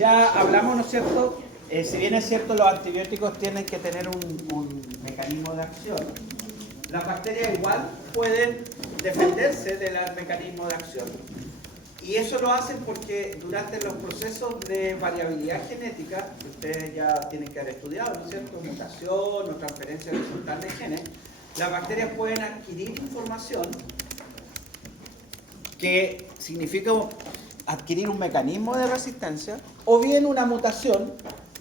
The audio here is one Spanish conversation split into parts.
Ya hablamos, ¿no es cierto? Si bien es cierto, los antibióticos tienen que tener un mecanismo de acción, las bacterias igual pueden defenderse del mecanismo de acción. Y eso lo hacen porque durante los procesos de variabilidad genética, que ustedes ya tienen que haber estudiado, ¿no es cierto? Mutación o transferencia horizontal de genes, las bacterias pueden adquirir información que significa adquirir un mecanismo de resistencia o bien una mutación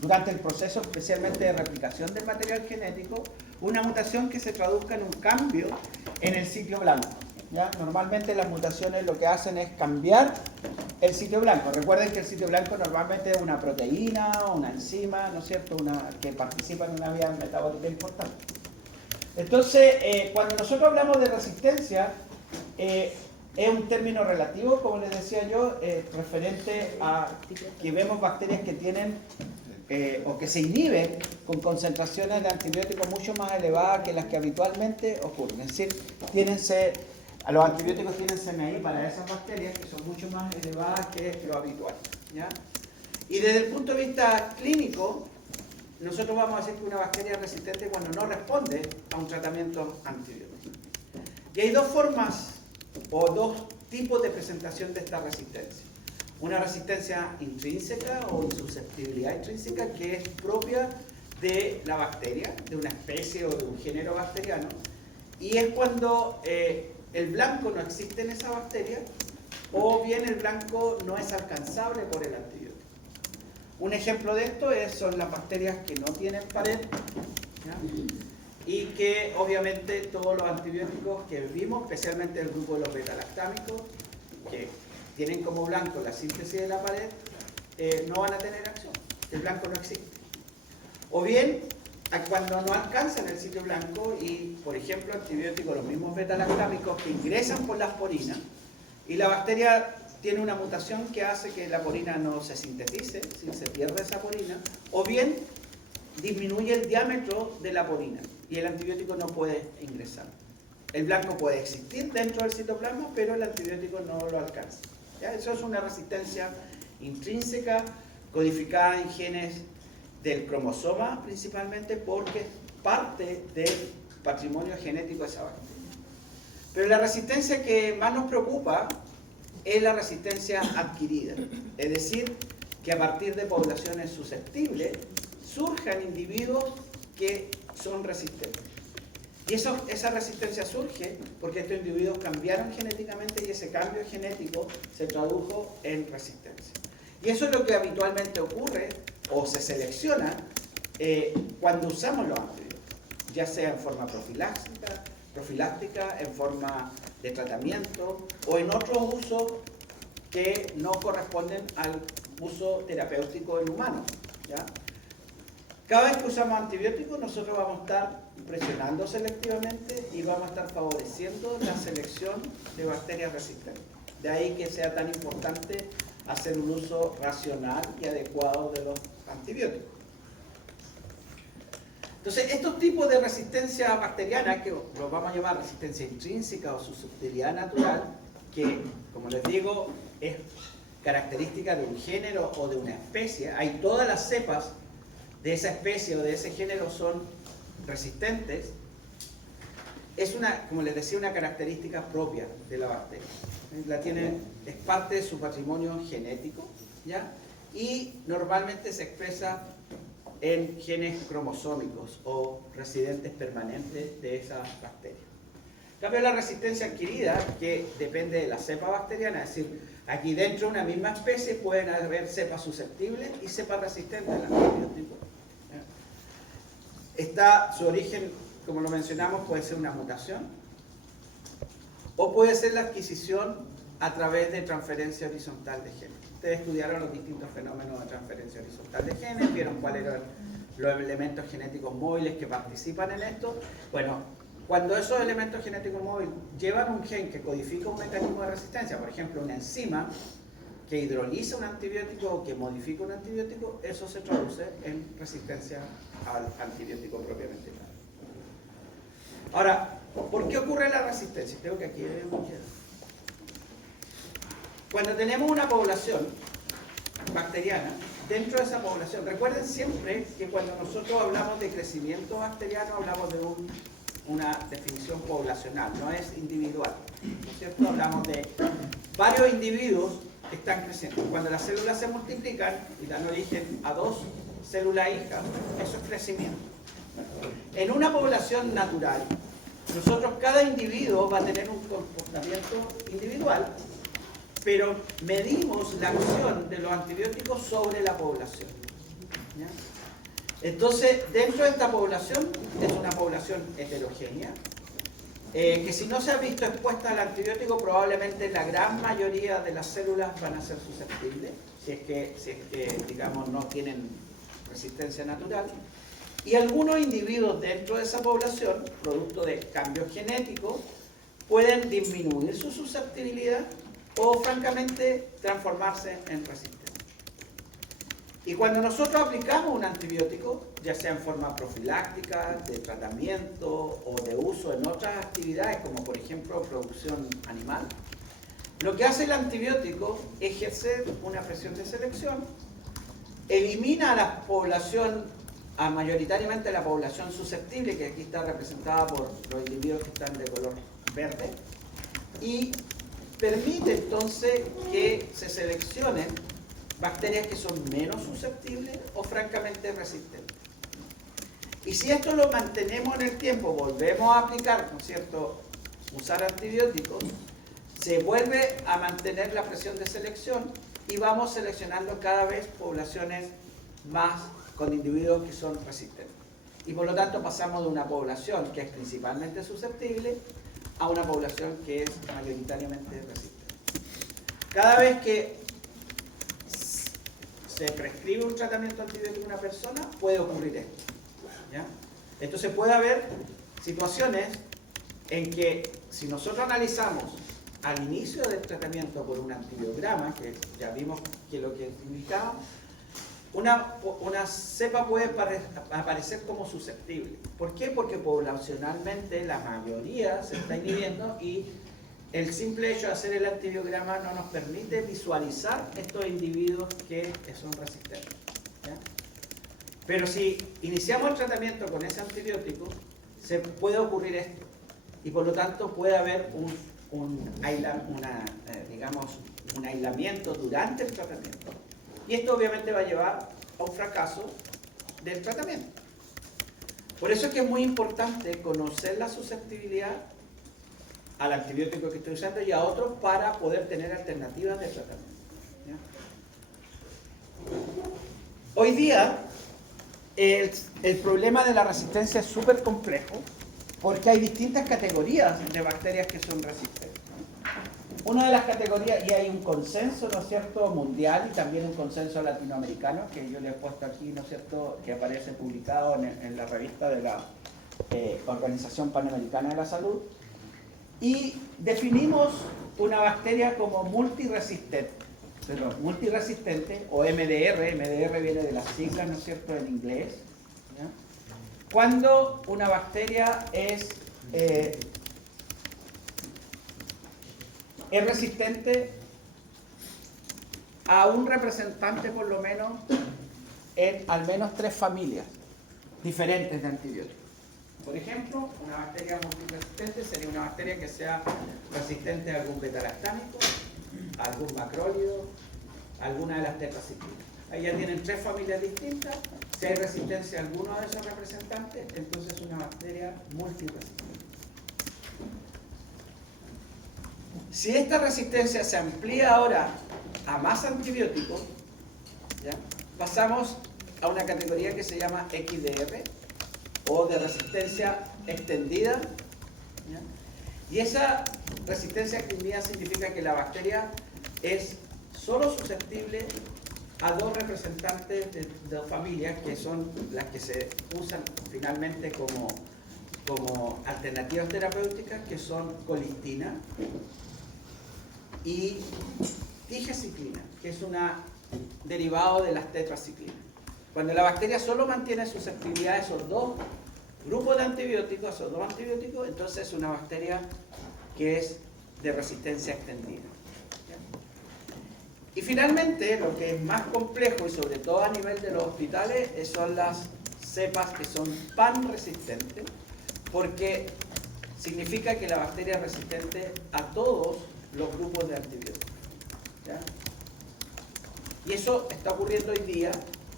durante el proceso especialmente de replicación del material genético, una mutación que se traduzca en un cambio en el sitio blanco. ¿Ya? Normalmente las mutaciones lo que hacen es cambiar el sitio blanco. Recuerden que el sitio blanco normalmente es una proteína o una enzima, ¿no es cierto?, que participa en una vía metabólica importante. Entonces, cuando nosotros hablamos de resistencia, es un término relativo, como les decía yo, referente a que vemos bacterias que tienen o que se inhiben con concentraciones de antibióticos mucho más elevadas que las que habitualmente ocurren. Es decir, los antibióticos tienen CMI para esas bacterias que son mucho más elevadas que lo habitual. ¿Ya? Y desde el punto de vista clínico, nosotros vamos a decir que una bacteria es resistente cuando no responde a un tratamiento antibiótico. Y hay dos formas o dos tipos de presentación de esta resistencia. Una resistencia intrínseca o susceptibilidad intrínseca que es propia de la bacteria, de una especie o de un género bacteriano, y es cuando el blanco no existe en esa bacteria o bien el blanco no es alcanzable por el antibiótico. Un ejemplo de esto son las bacterias que no tienen pared, ¿ya? Y que obviamente todos los antibióticos que vimos, especialmente el grupo de los beta-lactámicos, que tienen como blanco la síntesis de la pared, no van a tener acción. El blanco no existe. O bien, cuando no alcanzan el sitio blanco y, por ejemplo, antibióticos, los mismos beta-lactámicos que ingresan por la asporina y la bacteria tiene una mutación que hace que la aporina no se sintetice, si se pierde esa aporina, o bien disminuye el diámetro de la aporina y el antibiótico no puede ingresar. El blanco puede existir dentro del citoplasma, pero el antibiótico no lo alcanza. ¿Ya? Eso es una resistencia intrínseca codificada en genes del cromosoma principalmente porque es parte del patrimonio genético de esa bacteria. Pero la resistencia que más nos preocupa es la resistencia adquirida, es decir, que a partir de poblaciones susceptibles surjan individuos que son resistentes. Y esa resistencia surge porque estos individuos cambiaron genéticamente y ese cambio genético se tradujo en resistencia. Y eso es lo que habitualmente ocurre o se selecciona cuando usamos los antibióticos, ya sea en forma profiláctica, en forma de tratamiento o en otros usos que no corresponden al uso terapéutico en humanos. ¿Ya? Cada vez que usamos antibióticos nosotros vamos a estar presionando selectivamente y vamos a estar favoreciendo la selección de bacterias resistentes. De ahí que sea tan importante hacer un uso racional y adecuado de los antibióticos. Entonces, estos tipos de resistencia bacteriana, que los vamos a llamar resistencia intrínseca o susceptibilidad natural, que, como les digo, es característica de un género o de una especie, hay todas las cepas de esa especie o de ese género son resistentes, es como les decía, una característica propia de la bacteria. Es parte de su patrimonio genético, ¿ya? Y normalmente se expresa en genes cromosómicos o residentes permanentes de esa bacteria. En cambio, la resistencia adquirida, que depende de la cepa bacteriana, es decir, aquí dentro de una misma especie pueden haber cepas susceptibles y cepas resistentes al antibiótico. Su origen, como lo mencionamos, puede ser una mutación o puede ser la adquisición a través de transferencia horizontal de genes. Ustedes estudiaron los distintos fenómenos de transferencia horizontal de genes, vieron cuáles eran los elementos genéticos móviles que participan en esto. Bueno, cuando esos elementos genéticos móviles llevan un gen que codifica un mecanismo de resistencia, por ejemplo, una enzima que hidroliza un antibiótico o que modifica un antibiótico, eso se traduce en resistencia al antibiótico propiamente tal. Ahora, ¿por qué ocurre la resistencia? Creo que aquí debemos quedar. Cuando tenemos una población bacteriana, dentro de esa población. Recuerden siempre que cuando nosotros hablamos de crecimiento bacteriano hablamos de una definición poblacional, no es individual, ¿no es cierto? Hablamos de varios individuos que están creciendo. Cuando las células se multiplican y dan origen a 2 células hijas, eso es crecimiento. En una población natural, nosotros, cada individuo va a tener un comportamiento individual, pero medimos la acción de los antibióticos sobre la población, ¿ya? Entonces, dentro de esta población, es una población heterogénea, que si no se ha visto expuesta al antibiótico, probablemente la gran mayoría de las células van a ser susceptibles, si es que digamos, no tienen resistencia natural. Y algunos individuos dentro de esa población, producto de cambios genéticos, pueden disminuir su susceptibilidad o, francamente, transformarse en resistente. Y cuando nosotros aplicamos un antibiótico, ya sea en forma profiláctica, de tratamiento o de uso en otras actividades, como por ejemplo producción animal, lo que hace el antibiótico es ejercer una presión de selección, elimina a la población, mayoritariamente la población susceptible, que aquí está representada por los individuos que están de color verde, y permite entonces que se seleccionen bacterias que son menos susceptibles o francamente resistentes. Y si esto lo mantenemos en el tiempo, volvemos a aplicar, ¿no es cierto?, usar antibióticos, se vuelve a mantener la presión de selección y vamos seleccionando cada vez poblaciones más con individuos que son resistentes. Y por lo tanto pasamos de una población que es principalmente susceptible a una población que es mayoritariamente resistente. Cada vez que se prescribe un tratamiento antibiótico a una persona, puede ocurrir esto, ¿ya? Entonces puede haber situaciones en que, si nosotros analizamos al inicio del tratamiento por un antibiograma, que ya vimos que lo que indicaba, una cepa puede aparecer como susceptible. ¿Por qué? Porque poblacionalmente la mayoría se está inhibiendo y el simple hecho de hacer el antibiograma no nos permite visualizar estos individuos que son resistentes, ¿ya? Pero si iniciamos el tratamiento con ese antibiótico, se puede ocurrir esto y por lo tanto puede haber un aislamiento durante el tratamiento. Y esto obviamente va a llevar a un fracaso del tratamiento. Por eso es que es muy importante conocer la susceptibilidad al antibiótico que estoy usando y a otros para poder tener alternativas de tratamiento, ¿ya? Hoy día el problema de la resistencia es súper complejo porque hay distintas categorías de bacterias que son resistentes. Una de las categorías, y hay un consenso, ¿no es cierto?, mundial y también un consenso latinoamericano, que yo le he puesto aquí, ¿no es cierto?, que aparece publicado en la revista de la Organización Panamericana de la Salud, y definimos una bacteria como multiresistente o MDR. MDR viene de las siglas, ¿no es cierto?, en inglés, ¿ya? Cuando una bacteria es resistente a un representante, por lo menos, en al menos 3 familias diferentes de antibióticos. Por ejemplo, una bacteria multiresistente sería una bacteria que sea resistente a algún betalactámico, a algún macrólido, a alguna de las tetraciclinas. Ahí ya tienen 3 familias distintas. Si hay resistencia a alguno de esos representantes, entonces es una bacteria multiresistente. Si esta resistencia se amplía ahora a más antibióticos, ¿ya?, pasamos a una categoría que se llama XDR, o de resistencia extendida, ¿ya? Y esa resistencia extendida significa que la bacteria es solo susceptible a 2 representantes de 2 familias, que son las que se usan finalmente como alternativas terapéuticas, que son colistina y tigeciclina, que es un derivado de las tetraciclinas. Cuando la bacteria solo mantiene susceptibilidad a esos 2 grupos de antibióticos, esos 2 antibióticos, entonces es una bacteria que es de resistencia extendida, ¿ya? Y finalmente, lo que es más complejo, y sobre todo a nivel de los hospitales, son las cepas que son pan resistentes, porque significa que la bacteria es resistente a todos los grupos de antibióticos, ¿ya? Y eso está ocurriendo hoy día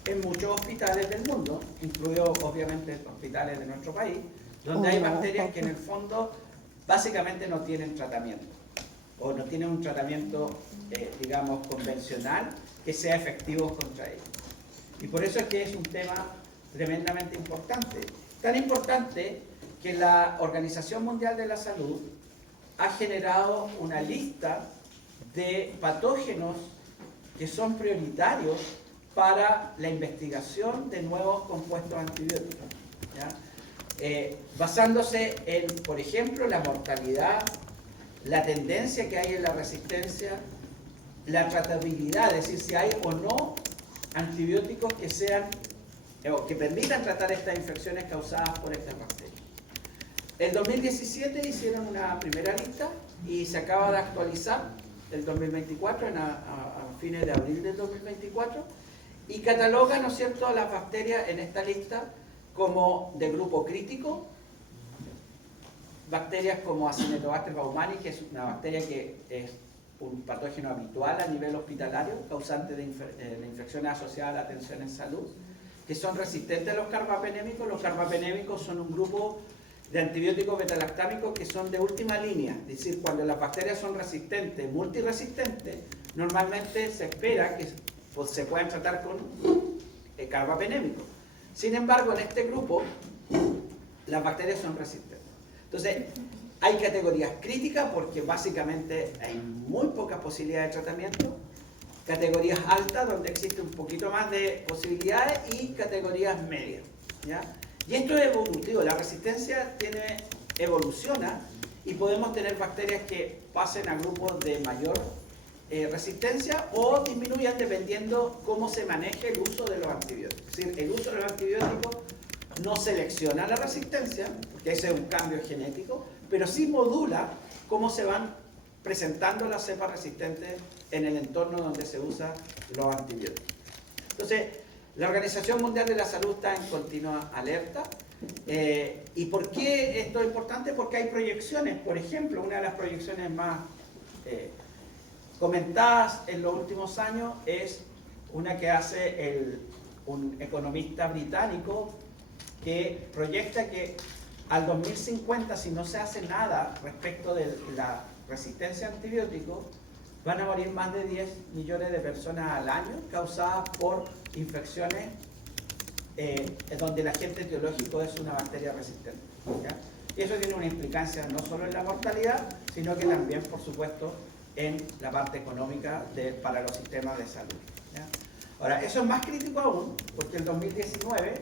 en muchos hospitales del mundo, incluidos obviamente hospitales de nuestro país, donde hay bacterias que en el fondo básicamente no tienen tratamiento, o no tienen un tratamiento, digamos, convencional que sea efectivo contra ellos. Y por eso es que es un tema tremendamente importante. Tan importante que la Organización Mundial de la Salud ha generado una lista de patógenos que son prioritarios para la investigación de nuevos compuestos antibióticos, ¿ya? Basándose en, por ejemplo, la mortalidad, la tendencia que hay en la resistencia, la tratabilidad, es decir, si hay o no antibióticos que sean o que permitan tratar estas infecciones causadas por estas bacterias. En 2017 hicieron una primera lista y se acaba de actualizar el 2024, a fines de abril del 2024, y cataloga, ¿no es cierto?, las bacterias en esta lista como de grupo crítico, bacterias como Acinetobacter baumannii, que es una bacteria que es un patógeno habitual a nivel hospitalario, causante de infecciones asociadas a la atención en salud, que son resistentes a los carbapenémicos. Los carbapenémicos son un grupo de antibióticos betalactámicos que son de última línea, es decir, cuando las bacterias son resistentes, multiresistentes, normalmente se espera que pues, se puedan tratar con carbapenémicos. Sin embargo, en este grupo, las bacterias son resistentes. Entonces, hay categorías críticas porque básicamente hay muy pocas posibilidades de tratamiento, categorías altas donde existe un poquito más de posibilidades y categorías medias, ¿ya? Y esto es evolutivo, la resistencia evoluciona y podemos tener bacterias que pasen a grupos de mayor resistencia o disminuyan dependiendo cómo se maneje el uso de los antibióticos. Es decir, el uso de los antibióticos no selecciona la resistencia, porque ese es un cambio genético, pero sí modula cómo se van presentando las cepas resistentes en el entorno donde se usan los antibióticos. Entonces, la Organización Mundial de la Salud está en continua alerta. ¿Y por qué esto es importante? Porque hay proyecciones. Por ejemplo, una de las proyecciones más comentadas en los últimos años es una que hace un economista británico que proyecta que al 2050, si no se hace nada respecto de la resistencia a antibióticos, van a morir más de 10 millones de personas al año causadas por infecciones donde el agente etiológico es una bacteria resistente, ¿ya? Y eso tiene una implicancia no solo en la mortalidad, sino que también, por supuesto, en la parte económica para los sistemas de salud, ¿ya? Ahora, eso es más crítico aún, porque en 2019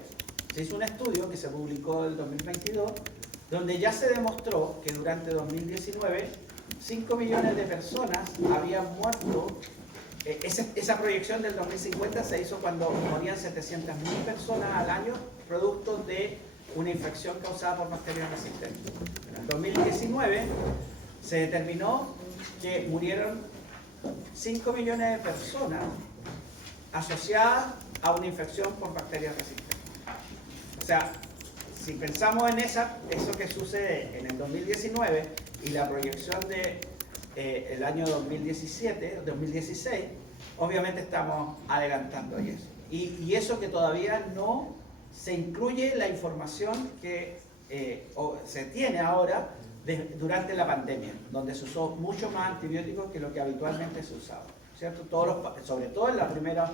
se hizo un estudio que se publicó en el 2022, donde ya se demostró que durante 2019 5 millones de personas habían muerto. Esa proyección del 2050 se hizo cuando morían 700.000 personas al año producto de una infección causada por bacterias resistentes. En el 2019 se determinó que murieron 5 millones de personas asociadas a una infección por bacterias resistentes. O sea, si pensamos en eso que sucede en el 2019 y la proyección de el año 2017, 2016, obviamente estamos adelantando eso. Y eso que todavía no se incluye la información que se tiene ahora durante la pandemia, donde se usó mucho más antibióticos que lo que habitualmente se usaba, ¿cierto? Sobre todo en los primeros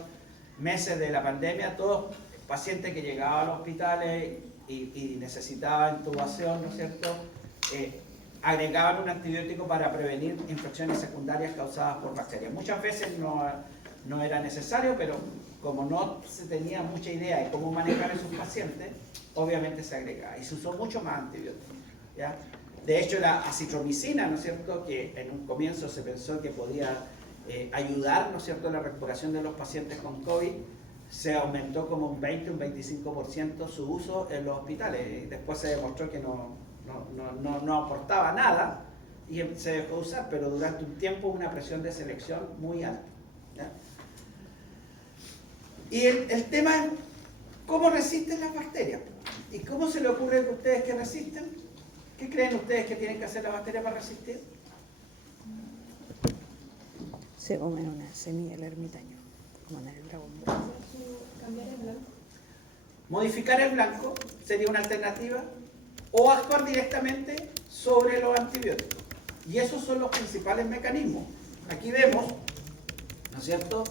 meses de la pandemia, todos pacientes que llegaban a los hospitales y necesitaban intubación, ¿no es cierto?, agregaban un antibiótico para prevenir infecciones secundarias causadas por bacterias. Muchas veces no era necesario, pero como no se tenía mucha idea de cómo manejar a esos pacientes, obviamente se agregaba y se usó mucho más antibiótico, ¿ya? De hecho, la acitromicina, ¿no es cierto?, que en un comienzo se pensó que podía ayudar, ¿no es cierto?, a la recuperación de los pacientes con COVID, se aumentó como un 20, un 25% su uso en los hospitales. Después se demostró que no aportaba nada y se dejó usar, pero durante un tiempo una presión de selección muy alta, ¿ya? Y el tema es cómo resisten las bacterias. ¿Y cómo se le ocurre a ustedes que resisten? ¿Qué creen ustedes que tienen que hacer las bacterias para resistir? Se comen una semilla del ermitaño, como en el Dragon Ball. Cambiar el blanco. Modificar el blanco sería una alternativa, o actuar directamente sobre los antibióticos. Y esos son los principales mecanismos. Aquí vemos, ¿no es cierto?,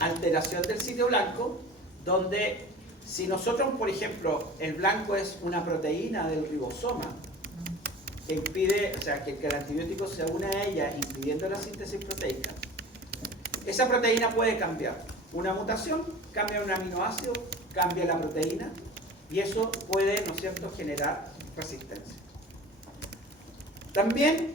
alteración del sitio blanco, donde si nosotros, por ejemplo, el blanco es una proteína del ribosoma, que impide, o sea, que el antibiótico se une a ella, impidiendo la síntesis proteica, esa proteína puede cambiar. Una mutación cambia un aminoácido, cambia la proteína, y eso puede, ¿no es cierto?, generar resistencia. También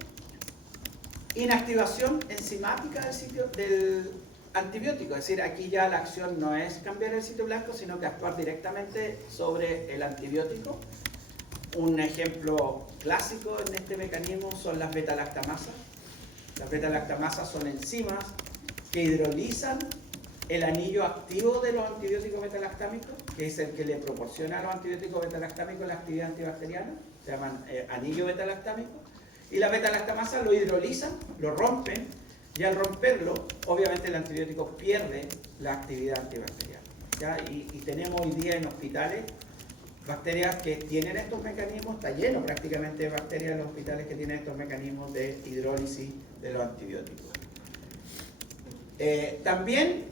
inactivación enzimática del sitio del antibiótico, es decir, aquí ya la acción no es cambiar el sitio blanco, sino que actuar directamente sobre el antibiótico. Un ejemplo clásico en este mecanismo son las beta-lactamasas. Las beta-lactamasas son enzimas que hidrolizan el anillo activo de los antibióticos beta-lactámicos, que es el que le proporciona a los antibióticos beta-lactámicos la actividad antibacteriana, se llaman anillo beta-lactámico, y la beta-lactamasa lo hidrolizan, lo rompen, y al romperlo, obviamente el antibiótico pierde la actividad antibacteriana, ¿ya? Y tenemos hoy día en hospitales bacterias que tienen estos mecanismos, está lleno prácticamente de bacterias en los hospitales que tienen estos mecanismos de hidrólisis de los antibióticos. También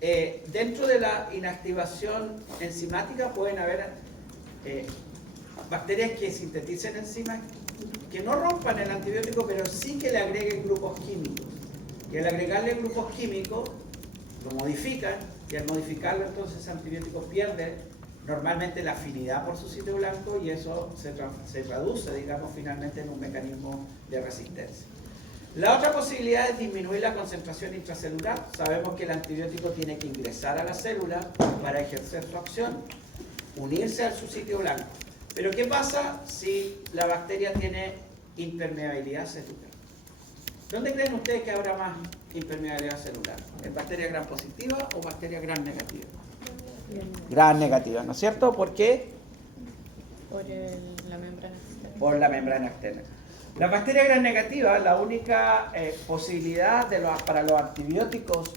dentro de la inactivación enzimática pueden haber bacterias que sinteticen enzimas que no rompan el antibiótico, pero sí que le agreguen grupos químicos. Y al agregarle grupos químicos, lo modifican, y al modificarlo entonces ese antibiótico pierde normalmente la afinidad por su sitio blanco, y eso se traduce, digamos, finalmente en un mecanismo de resistencia. La otra posibilidad es disminuir la concentración intracelular. Sabemos que el antibiótico tiene que ingresar a la célula para ejercer su acción, unirse a su sitio blanco. Pero ¿qué pasa si la bacteria tiene impermeabilidad celular? ¿Dónde creen ustedes que habrá más impermeabilidad celular? ¿En bacteria gram positiva o bacteria gram negativa? Gram negativa, ¿no es cierto? ¿Por qué? Por la membrana externa. Por la membrana externa. La bacteria gram negativa, la única posibilidad para los antibióticos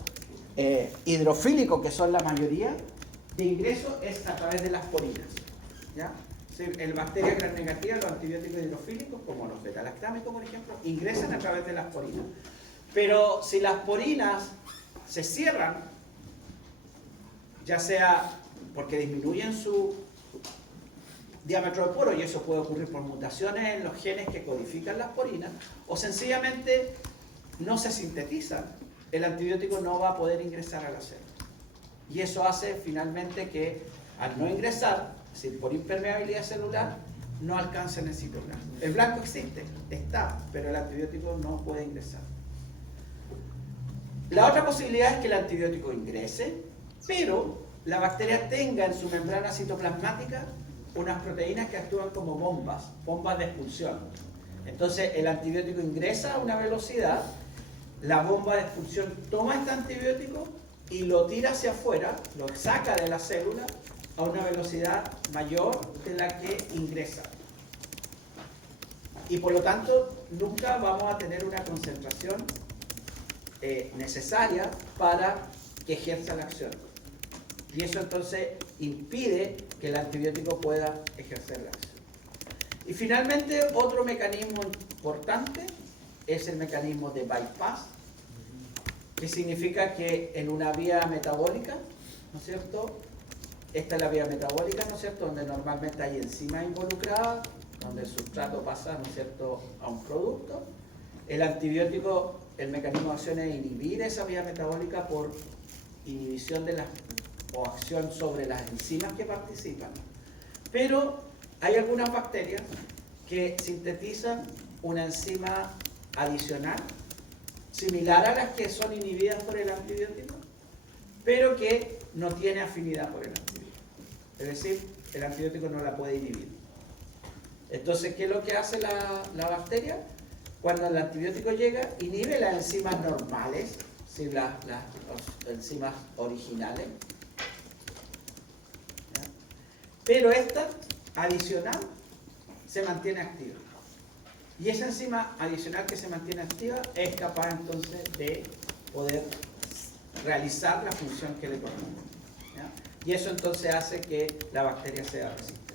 hidrofílicos, que son la mayoría, de ingreso es a través de las porinas, ¿ya? En bacteria gram negativa, los antibióticos hidrofílicos, como los beta-lactámicos, por ejemplo, ingresan a través de las porinas. Pero si las porinas se cierran, ya sea porque disminuyen su diámetro de poro, y eso puede ocurrir por mutaciones en los genes que codifican las porinas, o sencillamente no se sintetizan, el antibiótico no va a poder ingresar a la célula. Y eso hace finalmente que al no ingresar, es decir, por impermeabilidad celular, no alcancen el sitio blanco. El blanco existe, está, pero el antibiótico no puede ingresar. La otra posibilidad es que el antibiótico ingrese, pero la bacteria tenga en su membrana citoplasmática unas proteínas que actúan como bombas de expulsión. Entonces el antibiótico ingresa a una velocidad, la bomba de expulsión toma este antibiótico y lo tira hacia afuera, lo saca de la célula a una velocidad mayor de la que ingresa. Y por lo tanto nunca vamos a tener una concentración necesaria para que ejerza la acción. Y eso entonces impide que el antibiótico pueda ejercer la acción. Y finalmente, otro mecanismo importante es el mecanismo de bypass, que significa que en una vía metabólica, ¿no es cierto? Esta es la vía metabólica, ¿no es cierto?, donde normalmente hay enzimas involucradas, donde el sustrato pasa, ¿no es cierto?, a un producto. El antibiótico, el mecanismo de acción es inhibir esa vía metabólica por inhibición de o acción sobre las enzimas que participan. Pero hay algunas bacterias que sintetizan una enzima adicional, similar a las que son inhibidas por el antibiótico, pero que no tiene afinidad por el antibiótico. Es decir, el antibiótico no la puede inhibir. Entonces, ¿qué es lo que hace la bacteria? Cuando el antibiótico llega, inhibe las enzimas normales, ¿sí? las enzimas originales, pero esta adicional se mantiene activa. Y esa enzima adicional que se mantiene activa es capaz entonces de poder realizar la función que le corresponde, ¿ya? Y eso entonces hace que la bacteria sea resistente.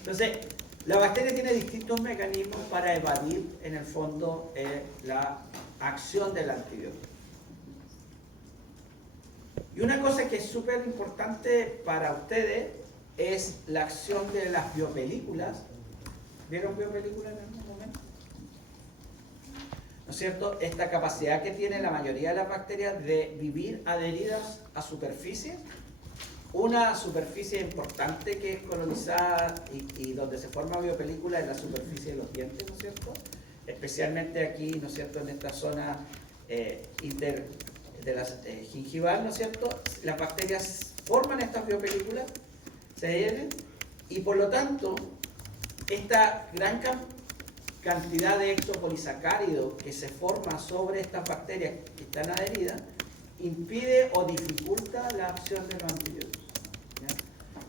Entonces, la bacteria tiene distintos mecanismos para evadir, en el fondo, la acción del antibiótico. Y una cosa que es súper importante para ustedes es la acción de las biopelículas. ¿Vieron biopelículas en algún momento? ¿No es cierto? Esta capacidad que tiene la mayoría de las bacterias de vivir adheridas a superficies. Una superficie importante que es colonizada y donde se forma biopelícula es la superficie de los dientes, ¿no es cierto? Especialmente aquí, ¿no es cierto?, en esta zona gingival, ¿no es cierto? Las bacterias forman estas biopelículas, se adhieren, y por lo tanto, esta gran cantidad de exopolisacáridos que se forma sobre estas bacterias que están adheridas impide o dificulta la acción de los antibióticos, ¿ya?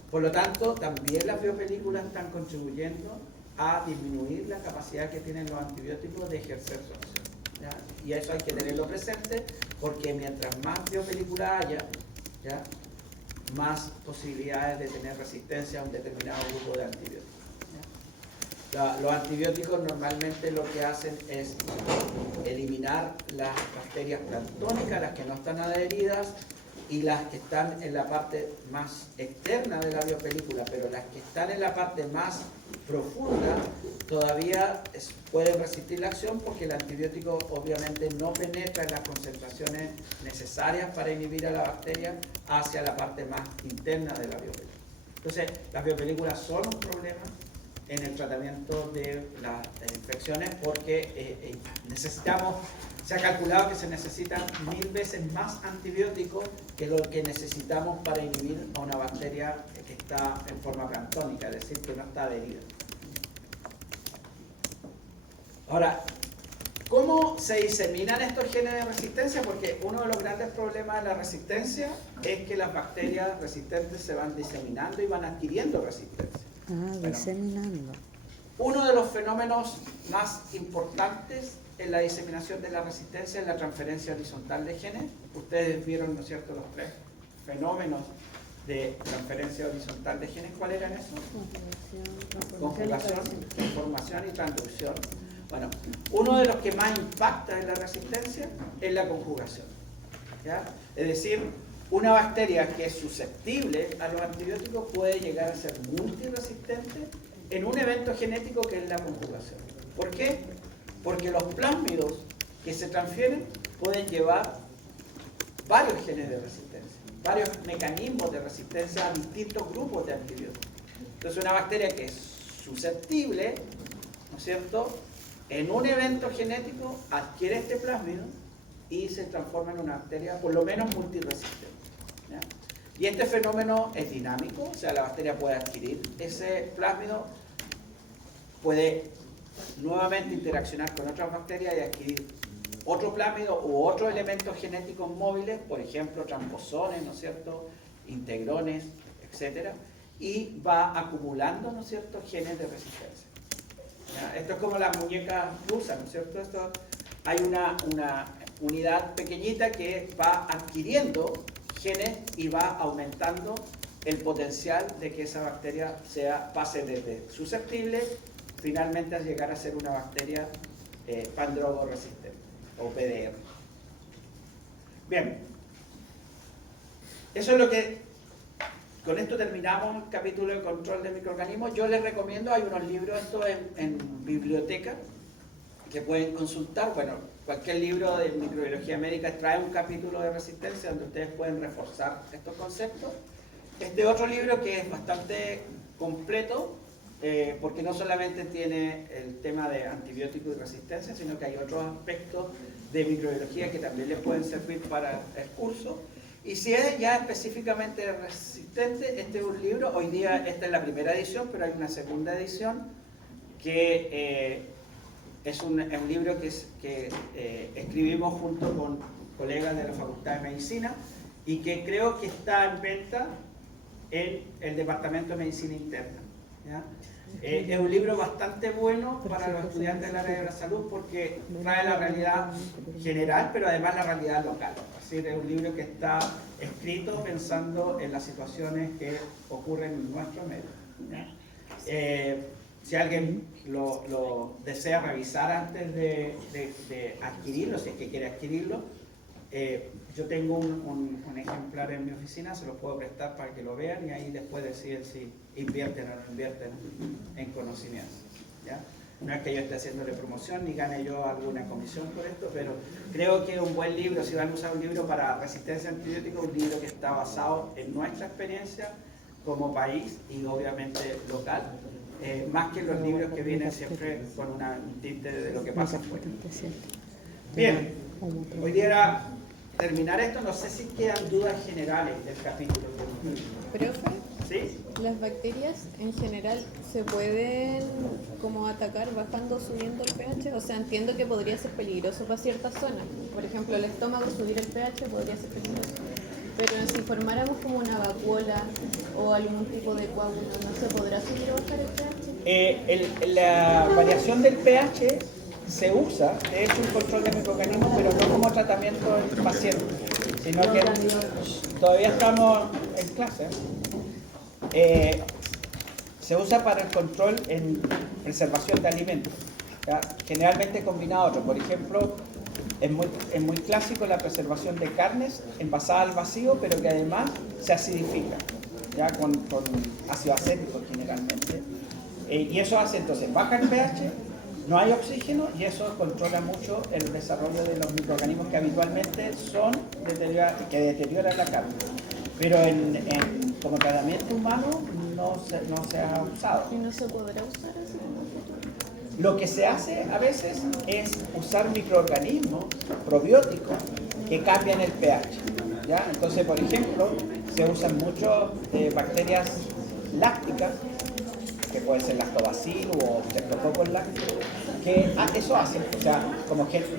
Por lo tanto, también las biopelículas están contribuyendo a disminuir la capacidad que tienen los antibióticos de ejercer su acción, ¿ya? Y eso hay que tenerlo presente, porque mientras más biopelícula haya, ¿ya?, más posibilidades de tener resistencia a un determinado grupo de antibióticos, ¿ya? Los antibióticos normalmente lo que hacen es eliminar las bacterias planctónicas, las que no están adheridas, y las que están en la parte más externa de la biopelícula, pero las que están en la parte más profunda todavía pueden resistir la acción, porque el antibiótico obviamente no penetra en las concentraciones necesarias para inhibir a la bacteria hacia la parte más interna de la biopelícula. Entonces, las biopelículas son un problema en el tratamiento de las infecciones, porque se ha calculado que se necesitan 1000 veces más antibióticos que lo que necesitamos para inhibir a una bacteria que está en forma planctónica, es decir, que no está adherida. Ahora, ¿cómo se diseminan estos genes de resistencia? Porque uno de los grandes problemas de la resistencia es que las bacterias resistentes se van diseminando y van adquiriendo resistencia. Diseminando. Uno de los fenómenos más importantes en la diseminación de la resistencia es la transferencia horizontal de genes. Ustedes vieron, ¿no es cierto?, los 3 fenómenos de transferencia horizontal de genes. ¿Cuáles eran esos? Conjugación, transformación y transducción. Bueno, uno de los que más impacta en la resistencia es la conjugación, ¿ya? Es decir, una bacteria que es susceptible a los antibióticos puede llegar a ser multiresistente en un evento genético que es la conjugación. ¿Por qué? Porque los plásmidos que se transfieren pueden llevar varios genes de resistencia, varios mecanismos de resistencia a distintos grupos de antibióticos. Entonces, una bacteria que es susceptible, ¿no es cierto?, en un evento genético adquiere este plásmido y se transforma en una bacteria por lo menos multiresistente, ¿ya? Y este fenómeno es dinámico, o sea, la bacteria puede adquirir ese plásmido, puede nuevamente interaccionar con otras bacterias y adquirir otro plásmido u otros elementos genéticos móviles, por ejemplo, tramposones, ¿no es cierto?, integrones, etcétera, y va acumulando, ¿no es cierto?, genes de resistencia. ¿Ya? Esto es como las muñecas rusas, ¿no es cierto? Hay una unidad pequeñita que va adquiriendo genes y va aumentando el potencial de que esa bacteria pase desde susceptible finalmente a llegar a ser una bacteria pandrogo resistente o PDR. Bien, eso es lo que, con esto terminamos el capítulo de control de microorganismos. Yo les recomiendo, hay unos libros, esto en biblioteca, que pueden consultar. Bueno, cualquier libro de microbiología médica trae un capítulo de resistencia donde ustedes pueden reforzar estos conceptos. Este otro libro que es bastante completo, porque no solamente tiene el tema de antibióticos y resistencia, sino que hay otros aspectos de microbiología que también les pueden servir para el curso. Y si es ya específicamente resistente, este es un libro, hoy día esta es la primera edición, pero hay una segunda edición que es un libro que escribimos junto con colegas de la Facultad de Medicina y que creo que está en venta en el Departamento de Medicina Interna. ¿Ya? Es un libro bastante bueno para los estudiantes del área de la salud porque trae la realidad general, pero además la realidad local. Es decir, es un libro que está escrito pensando en las situaciones que ocurren en nuestro medio. ¿Ya? Si alguien lo desea revisar antes de adquirirlo, si es que quiere adquirirlo, yo tengo un ejemplar en mi oficina, se lo puedo prestar para que lo vean y ahí después deciden si invierten o no invierten en conocimiento. ¿Ya? No es que yo esté haciéndole promoción ni gane yo alguna comisión por esto, pero creo que es un buen libro. Si van a usar un libro para resistencia a antibióticos, un libro que está basado en nuestra experiencia como país y obviamente local. Más que los libros que vienen siempre con un tinte de lo que pasa afuera. Bien, hoy día era terminar esto, no sé si quedan dudas generales del capítulo. Profe, ¿Sí? las bacterias en general se pueden como atacar bajando o subiendo el pH. O sea, entiendo que podría ser peligroso para ciertas zonas. Por ejemplo, el estómago, subir el pH podría ser peligroso. Pero si formáramos como una vacuola o algún tipo de coágulo, ¿no se podrá subir o bajar el pH? La variación del pH se usa, de hecho, un control de microorganismos, pero no como tratamiento en paciente, sino que todavía estamos en clase. Se usa para el control en preservación de alimentos, ¿ya? Generalmente combinado a otros. Por ejemplo, es muy clásico la preservación de carnes envasadas al vacío, pero que además se acidifica, ¿ya? Con ácido acético generalmente. Y eso hace entonces, baja el pH, no hay oxígeno y eso controla mucho el desarrollo de los microorganismos que habitualmente que deterioran la carne. Pero como tratamiento humano no se ha usado. ¿Y no se podrá usar así? Lo que se hace a veces es usar microorganismos probióticos que cambian el pH. ¿Ya? Entonces, por ejemplo, se usan mucho bacterias lácticas, que pueden ser lactobacillus o streptococcus lácticos, que eso hacen, o sea,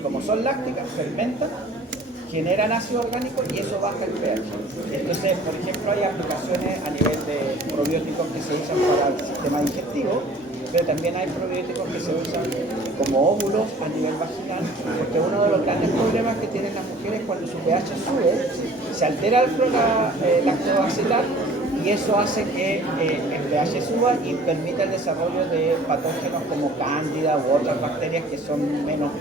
como son lácticas, fermentan, generan ácido orgánico y eso baja el pH. Entonces, por ejemplo, hay aplicaciones a nivel de probióticos que se usan para el sistema digestivo, pero también hay probióticos que se usan como óvulos a nivel vaginal, porque uno de los grandes problemas que tienen las mujeres cuando su pH sube, se altera el lactobacilar y eso hace que el pH suba y permita el desarrollo de patógenos como cándida u otras bacterias que son menos